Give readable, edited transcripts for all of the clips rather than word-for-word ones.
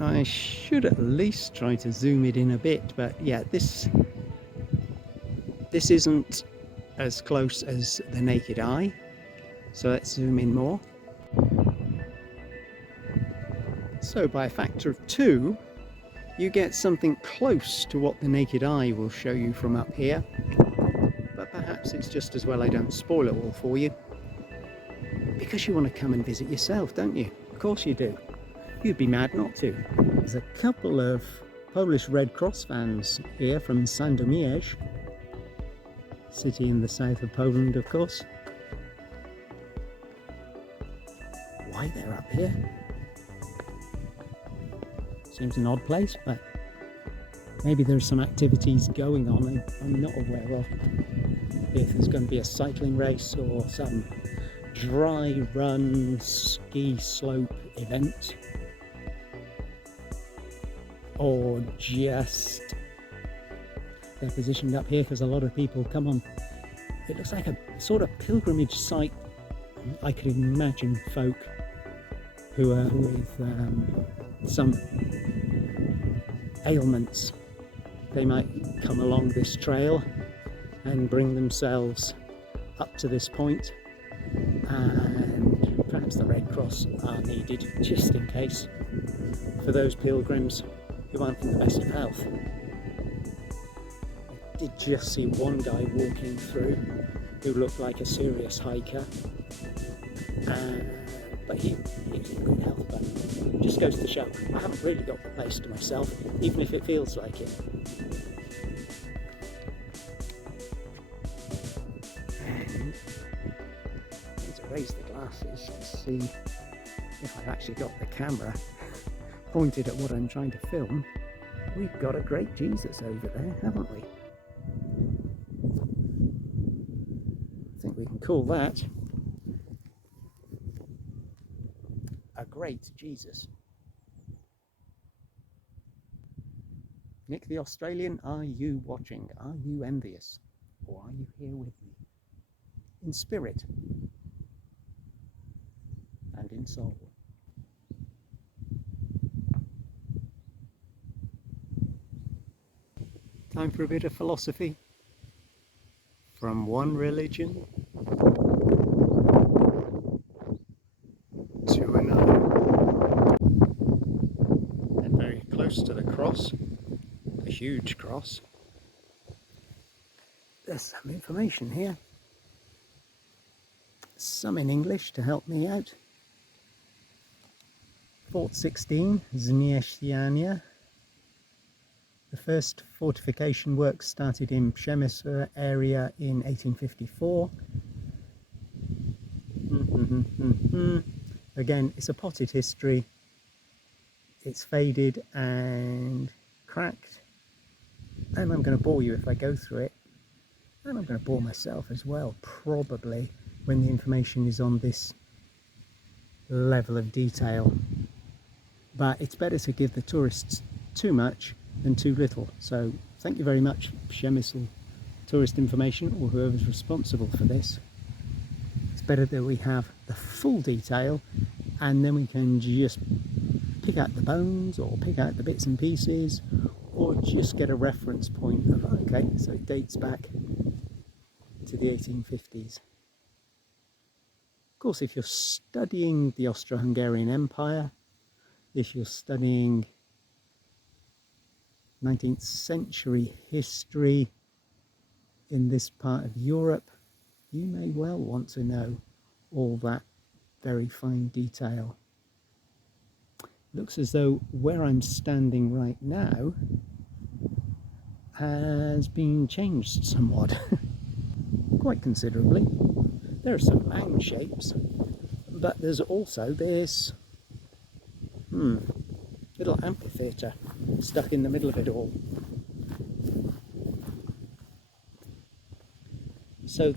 I should at least try to zoom it in a bit, but yeah, this isn't as close as the naked eye, so let's zoom in more. So by a factor of 2, you get something close to what the naked eye will show you from up here, but perhaps it's just as well I don't spoil it all for you, because you want to come and visit yourself, don't you? Of course you do. You'd be mad not to. There's a couple of Polish Red Cross vans here from Sandomierz, city in the south of Poland, of course. Why they're up here? Seems an odd place, but maybe there's some activities going on I'm not aware of. If there's going to be a cycling race or some dry run ski slope event, or just they're positioned up here because a lot of people come on. It looks like a sort of pilgrimage site. I could imagine folk who are with some ailments, they might come along this trail and bring themselves up to this point, and perhaps the Red Cross are needed just in case for those pilgrims who aren't in the best of health. I did just see one guy walking through who looked like a serious hiker, but he was in good health. But it just goes to show I haven't really got the place to myself, even if it feels like it. And I need to raise the glasses to see if I've actually got the camera pointed at what I'm trying to film. We've got a great Jesus over there, haven't we? I think we can call that a great Jesus. Nick the Australian, are you watching? Are you envious? Or are you here with me? In spirit and in soul. Time for a bit of philosophy. From one religion to another. And very close to the cross, a huge cross, there's some information here. Some in English to help me out. Fort 16, Zniesiania. The first fortification works started in Przemysl area in 1854. Again, it's a potted history. It's faded and cracked. And I'm going to bore you if I go through it. And I'm going to bore myself as well, probably, when the information is on this level of detail. But it's better to give the tourists too much than too little. So thank you very much, Przemysl Tourist Information, or whoever's responsible for this. It's better that we have the full detail, and then we can just pick out the bones or pick out the bits and pieces, or just get a reference point of, okay, so it dates back to the 1850s. Of course, if you're studying the Austro-Hungarian Empire, if you're studying 19th century history in this part of Europe, you may well want to know all that very fine detail. Looks as though where I'm standing right now has been changed somewhat, quite considerably. There are some mound shapes, but there's also this little amphitheatre stuck in the middle of it all. So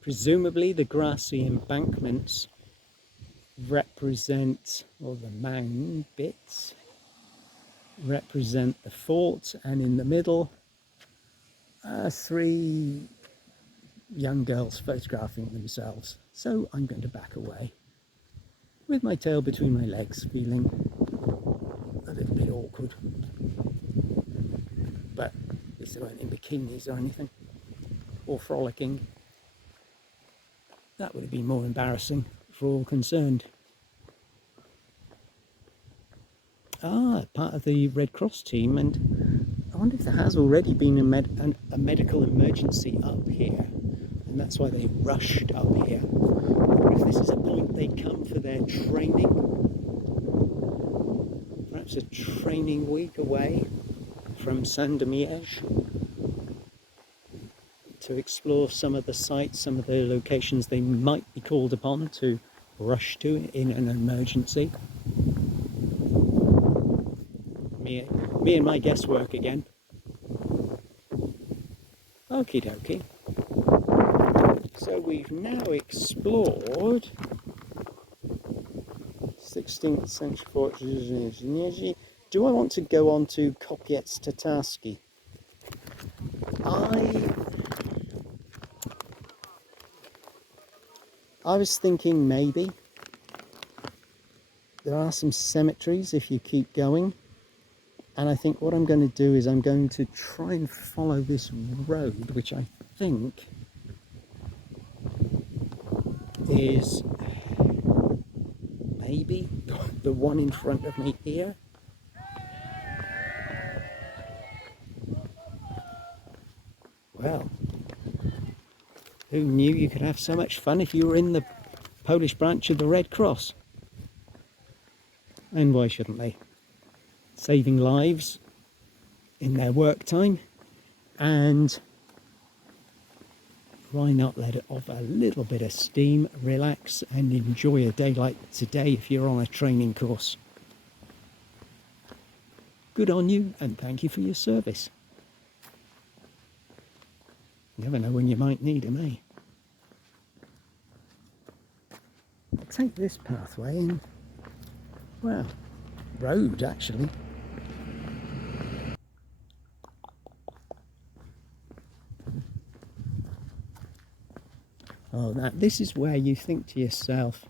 presumably the grassy embankments represent, or the mound bits represent the fort, and in the middle are 3 young girls photographing themselves. So I'm going to back away. with my tail between my legs, feeling a little bit awkward. But at least they weren't in bikinis or anything, or frolicking. That would have been more embarrassing for all concerned. Part of the Red Cross team, and I wonder if there has already been a medical emergency up here, and that's why they rushed up here. Or if this is a point they come for their training, perhaps a training week away from Saint-Domingue, to explore some of the sites, some of the locations they might be called upon to rush to in an emergency. Me and my guesswork again. Okie dokie. So we've now explored 16th century fortresses. Do I want to go on to Kopiec Tatarski? I was thinking maybe. There are some cemeteries if you keep going. And I think what I'm going to do is I'm going to try and follow this road, which I think is maybe the one in front of me here. Well, who knew you could have so much fun if you were in the Polish branch of the Red Cross? And why shouldn't they? Saving lives in their work time, and why not let it off a little bit of steam, relax and enjoy a day like today if you're on a training course. Good on you, and thank you for your service. You never know when you might need them, eh? I'll take this pathway and, well, road actually. Oh, this is where you think to yourself,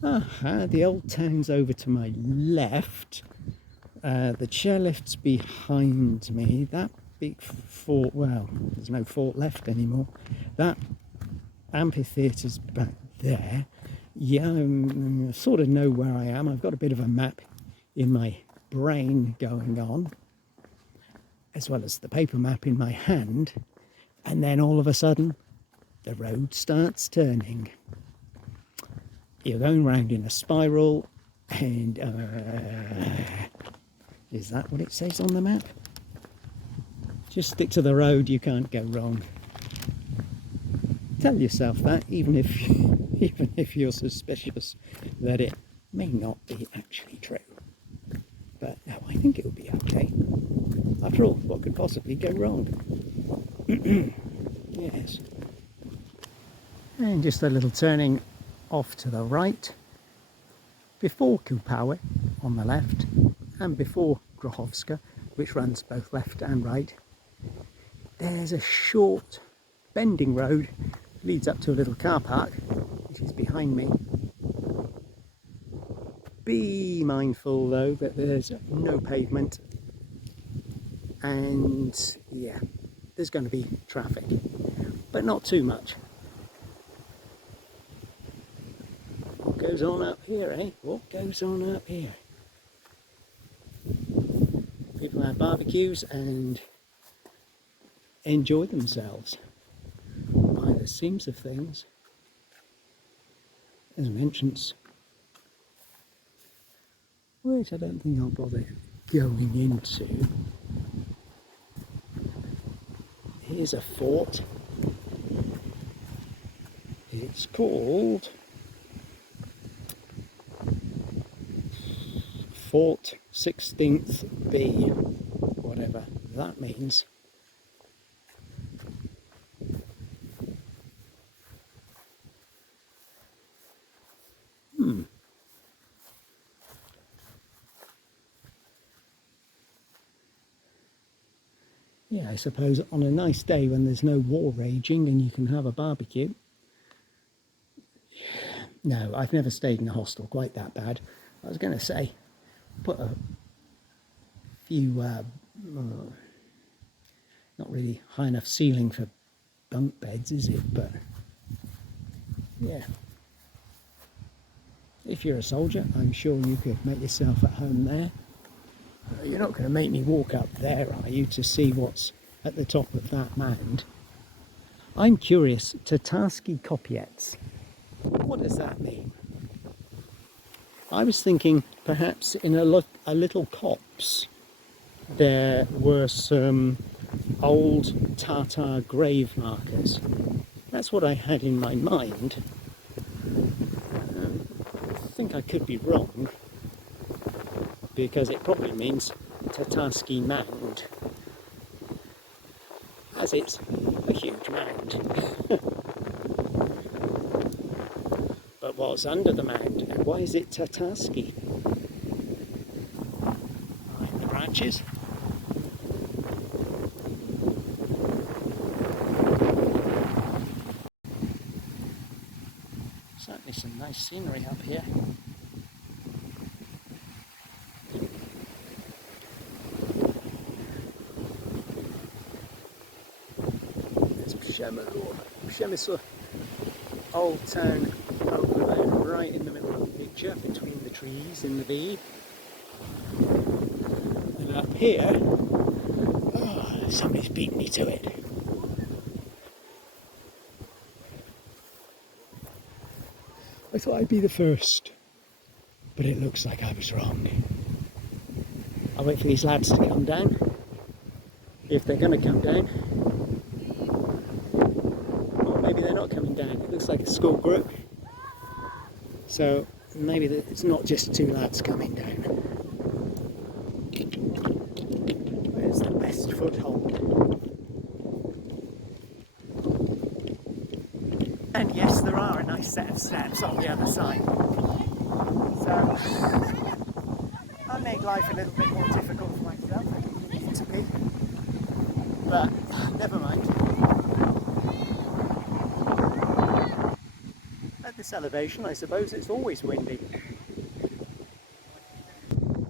aha, the old town's over to my left, the chairlift's behind me, that big fort, well, there's no fort left anymore, that amphitheatre's back there. Yeah, I sort of know where I am. I've got a bit of a map in my brain going on, as well as the paper map in my hand, and then all of a sudden the road starts turning. You're going round in a spiral, and is that what it says on the map? Just stick to the road, you can't go wrong. Tell yourself that, even if you're suspicious that it may not be actually true. But no, I think it will be okay. After all, what could possibly go wrong? Yes. And just a little turning off to the right, before Kupawe on the left, and before Grochowska, which runs both left and right. There's a short bending road, leads up to a little car park, which is behind me. Be mindful though that there's no pavement, and yeah, there's going to be traffic, but not too much. What goes on up here, eh? What goes on up here? People have barbecues and enjoy themselves by the seams of things. There's an entrance, which I don't think I'll bother going into. Here's a fort. It's called Fort 16th B, whatever that means. Yeah, I suppose on a nice day when there's no war raging and you can have a barbecue, No, I've never stayed in a hostel quite that bad. I was going to say, put a few, not really high enough ceiling for bunk beds, is it? But yeah, if you're a soldier, I'm sure you could make yourself at home there. You're not going to make me walk up there, are you, to see what's at the top of that mound? I'm curious, Tatarski kopyets. What does that mean? I was thinking perhaps in a little copse there were some old Tatar grave markers. That's what I had in my mind. I think I could be wrong, because it probably means Tatarski mound, as it's a huge mound. But what's under the mound, and why is it Tatarski? Right, the branches. Certainly some nice scenery up here. There's Przemysl, old town over there, right in the middle of the picture, between the trees in the V. And up here, oh, somebody's beat me to it. I thought I'd be the first, but it looks like I was wrong. I'll wait for these lads to come down, if they're going to come down. Or maybe they're not coming down. It looks like a school group. So maybe it's not just two lads coming down. Where's the best foothold? And yes, there are a nice set of steps on the other side. So I make life a little bit more difficult for myself. I didn't need it to be. But never mind. At this elevation, I suppose it's always windy.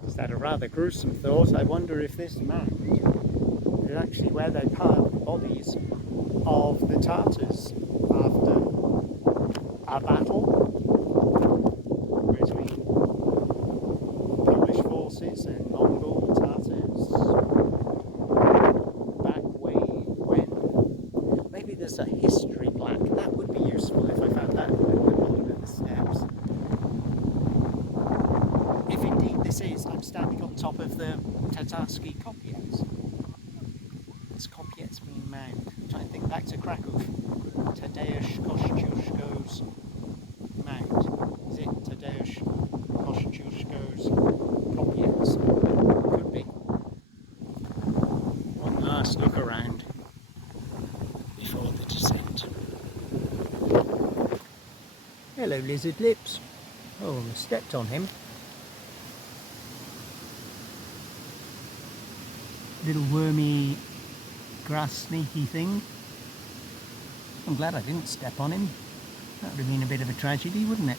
Just had a rather gruesome thought. I wonder if this mound is actually where they piled the bodies of the Tartars after a battle between Polish forces and Mongol Tartars back way when. Maybe there's a history plaque. That would be useful if I found that at the bottom of the steps. If indeed this is, I'm standing on top of the Tatarski kopyets. This kopyets mean mound. I'm trying to think back to Krakow. Tadeusz Kościuszko's mound. Is it Tadeusz Kościuszko's kopyets? Could be. One last look around before the descent. Hello, lizard lips. Oh, I stepped on him. Little wormy grass sneaky thing. I'm glad I didn't step on him. That would have been a bit of a tragedy, wouldn't it?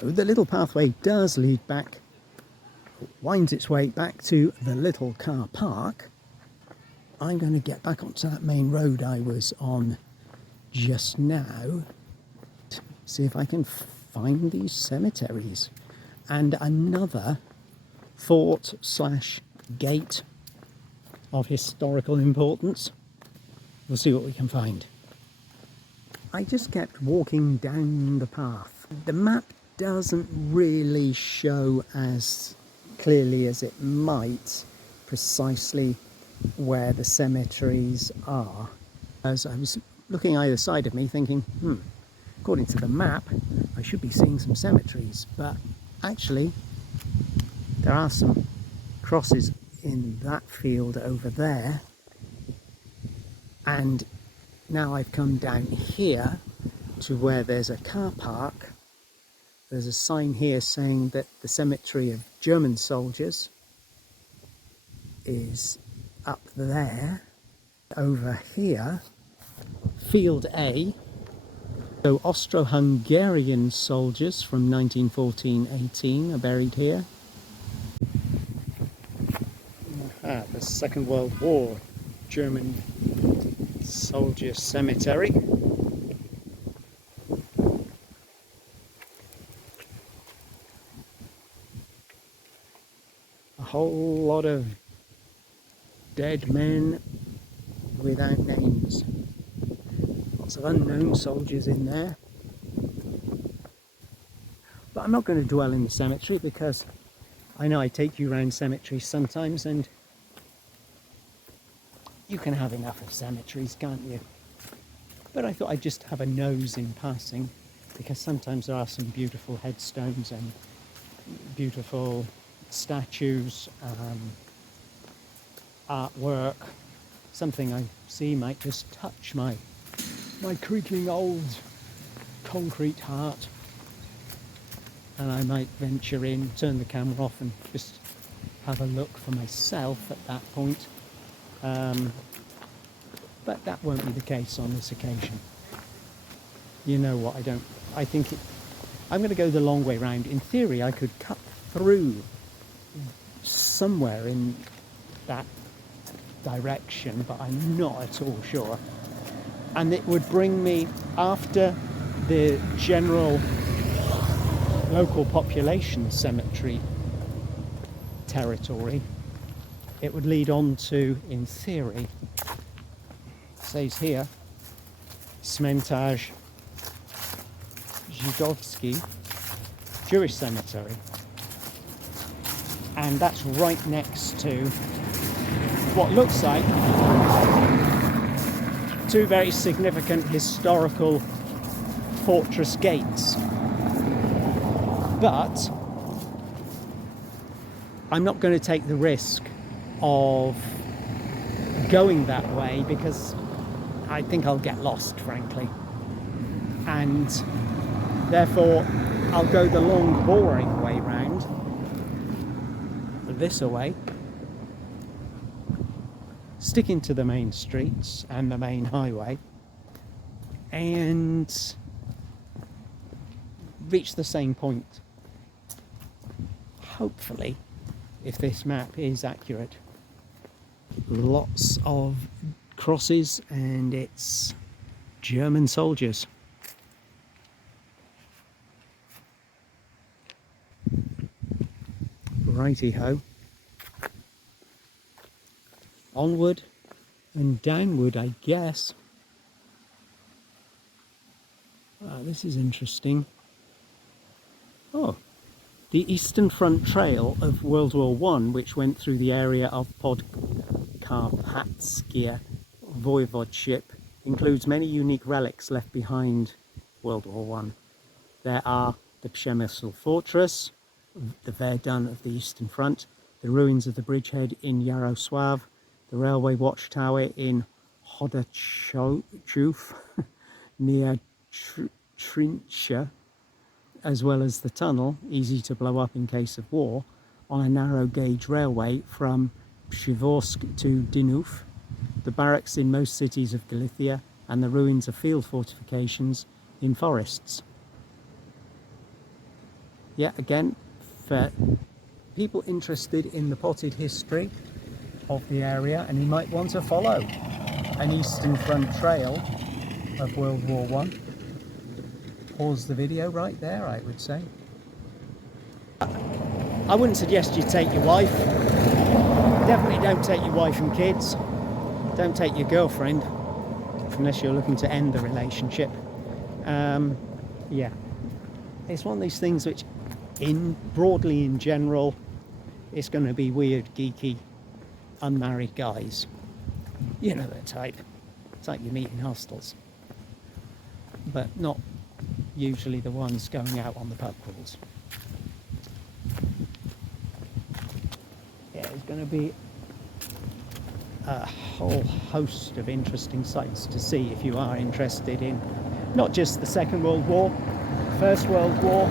The little pathway does lead back, winds its way back to the little car park. I'm going to get back onto that main road I was on just now, to see if I can find these cemeteries and another fort/gate of historical importance. We'll see what we can find. I just kept walking down the path. The map doesn't really show as clearly as it might precisely where the cemeteries are. As I was looking either side of me thinking, according to the map, I should be seeing some cemeteries, but actually there are some crosses in that field over there. And now I've come down here to where there's a car park. There's a sign here saying that the cemetery of German soldiers is up there. Over here, Field A, So Austro-Hungarian soldiers from 1914-18 are buried here. The Second World War German soldier cemetery. A whole lot of dead men without names. Lots of unknown soldiers in there. But I'm not going to dwell in the cemetery because I know I take you around cemeteries sometimes and you can have enough of cemeteries, can't you? But I thought I'd just have a nose in passing because sometimes there are some beautiful headstones and beautiful statues, artwork. Something I see might just touch my creaking old concrete heart, and I might venture in, turn the camera off and just have a look for myself at that point. But that won't be the case on this occasion. You know what, I'm going to go the long way round. In theory, I could cut through somewhere in that direction, but I'm not at all sure. And it would bring me after the general local population cemetery territory. It would lead on to, in theory, it says here, Cmentarz Żydowski Jewish cemetery. And that's right next to what looks like two very significant historical fortress gates. But I'm not going to take the risk of going that way because I think I'll get lost, frankly. And therefore, I'll go the long, boring way round, this way, sticking to the main streets and the main highway, and reach the same point. Hopefully, if this map is accurate. Lots of crosses and it's German soldiers. Righty-ho. Onward and downward, I guess. This is interesting. Oh, the Eastern Front Trail of World War I, which went through the area of Podkarpackie Voivodeship, includes many unique relics left behind World War I. There are the Przemysl Fortress, the Verdun of the Eastern Front, the ruins of the bridgehead in Yarosław, the railway watchtower in Chodachów near Trincha, as well as the tunnel, easy to blow up in case of war, on a narrow gauge railway from Przeworsk to Dynów, the barracks in most cities of Galicia, and the ruins of field fortifications in forests. Yeah, again, for people interested in the potted history of the area, and you might want to follow an Eastern Front trail of World War I. Pause the video right there, I would say. I wouldn't suggest you take your wife. Definitely don't take your wife and kids. Don't take your girlfriend, unless you're looking to end the relationship. Yeah, it's one of these things which, broadly in general, it's going to be weird, geeky, unmarried guys. You know the type. Type you meet in hostels. But not usually the ones going out on the pub crawls. Yeah, there's going to be a whole host of interesting sights to see if you are interested in not just the Second World War, First World War,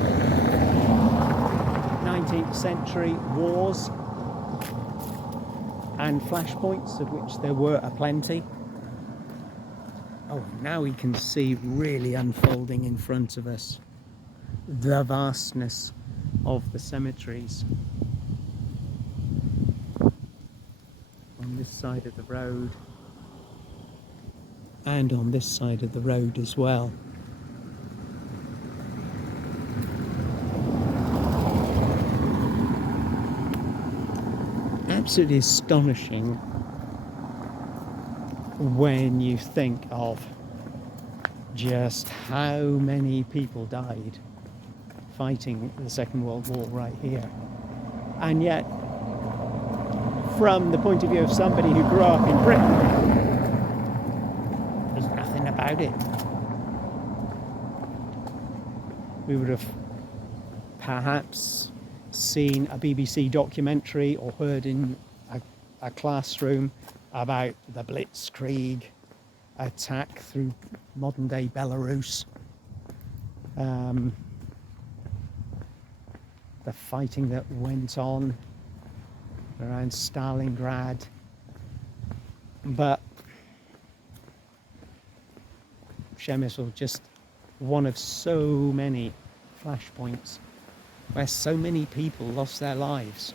19th century wars and flashpoints, of which there were aplenty. Oh, now we can see really unfolding in front of us the vastness of the cemeteries on this side of the road and on this side of the road as well. Absolutely astonishing when you think of just how many people died fighting the Second World War right here. And yet, from the point of view of somebody who grew up in Britain, there's nothing about it. We would have perhaps seen a BBC documentary or heard in a classroom about the Blitzkrieg attack through modern day Belarus, the fighting that went on around Stalingrad, but Przemysl, just one of so many flashpoints where so many people lost their lives.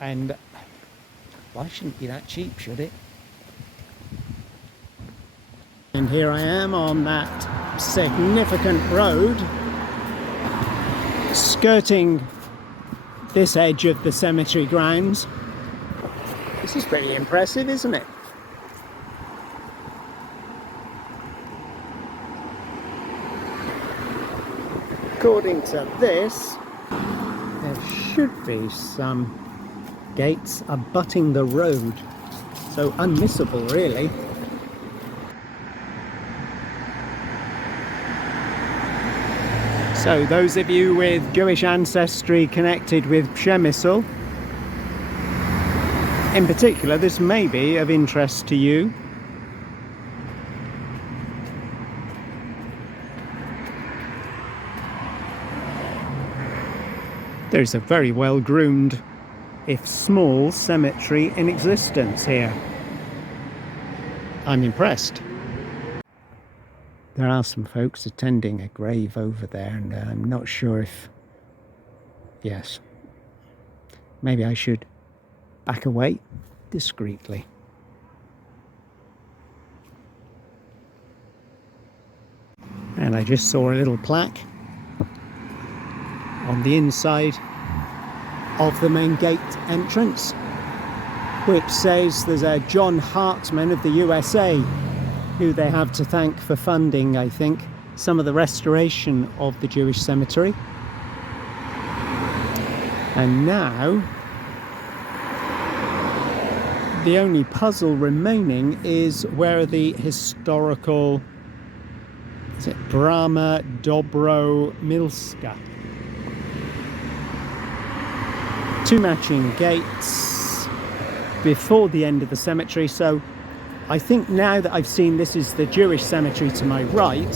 And life shouldn't be that cheap, should it? And here I am on that significant road, skirting this edge of the cemetery grounds. This is pretty impressive, isn't it? According to this, there should be some gates abutting the road, so unmissable really. So those of you with Jewish ancestry connected with Przemysl, in particular, this may be of interest to you. There's a very well-groomed, if small, cemetery in existence here. I'm impressed. There are some folks attending a grave over there, and I'm not sure if... Yes. Maybe I should back away discreetly. And I just saw a little plaque on the inside of the main gate entrance, which says there's a John Hartman of the USA, who they have to thank for funding, I think, some of the restoration of the Jewish cemetery. And now the only puzzle remaining is where are the historical, is it Brama Dobro Milska? Two matching gates before the end of the cemetery. So I think now that I've seen this is the Jewish cemetery to my right,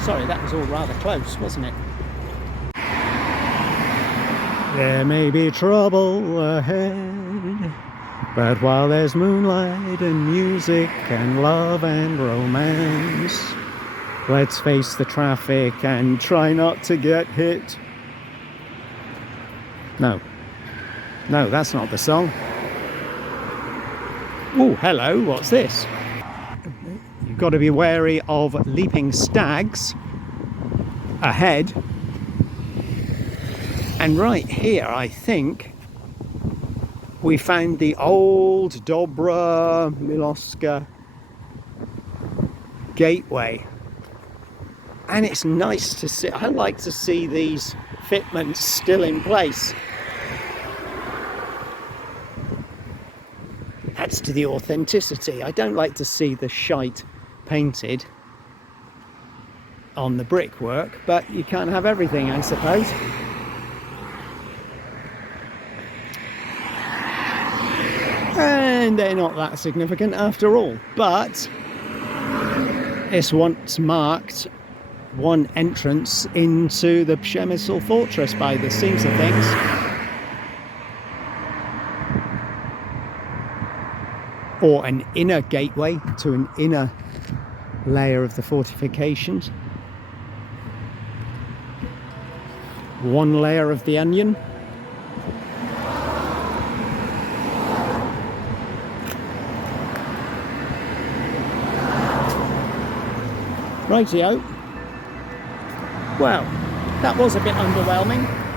sorry, that was all rather close, wasn't it? There may be trouble ahead, but while there's moonlight and music and love and romance, let's face the traffic and try not to get hit. No, that's not the song. Oh, hello, what's this? You've got to be wary of leaping stags ahead. And right here, I think, we found the old Dobra Miloska gateway. And it's nice to see. I like to see these fitments still in place. Adds to the authenticity. I don't like to see the shite painted on the brickwork, but you can't have everything, I suppose. And they're not that significant after all, but it's once marked one entrance into the Przemysl fortress by the seams of things. or an inner gateway to an inner layer of the fortifications. One layer of the onion. Rightio. Well, that was a bit underwhelming.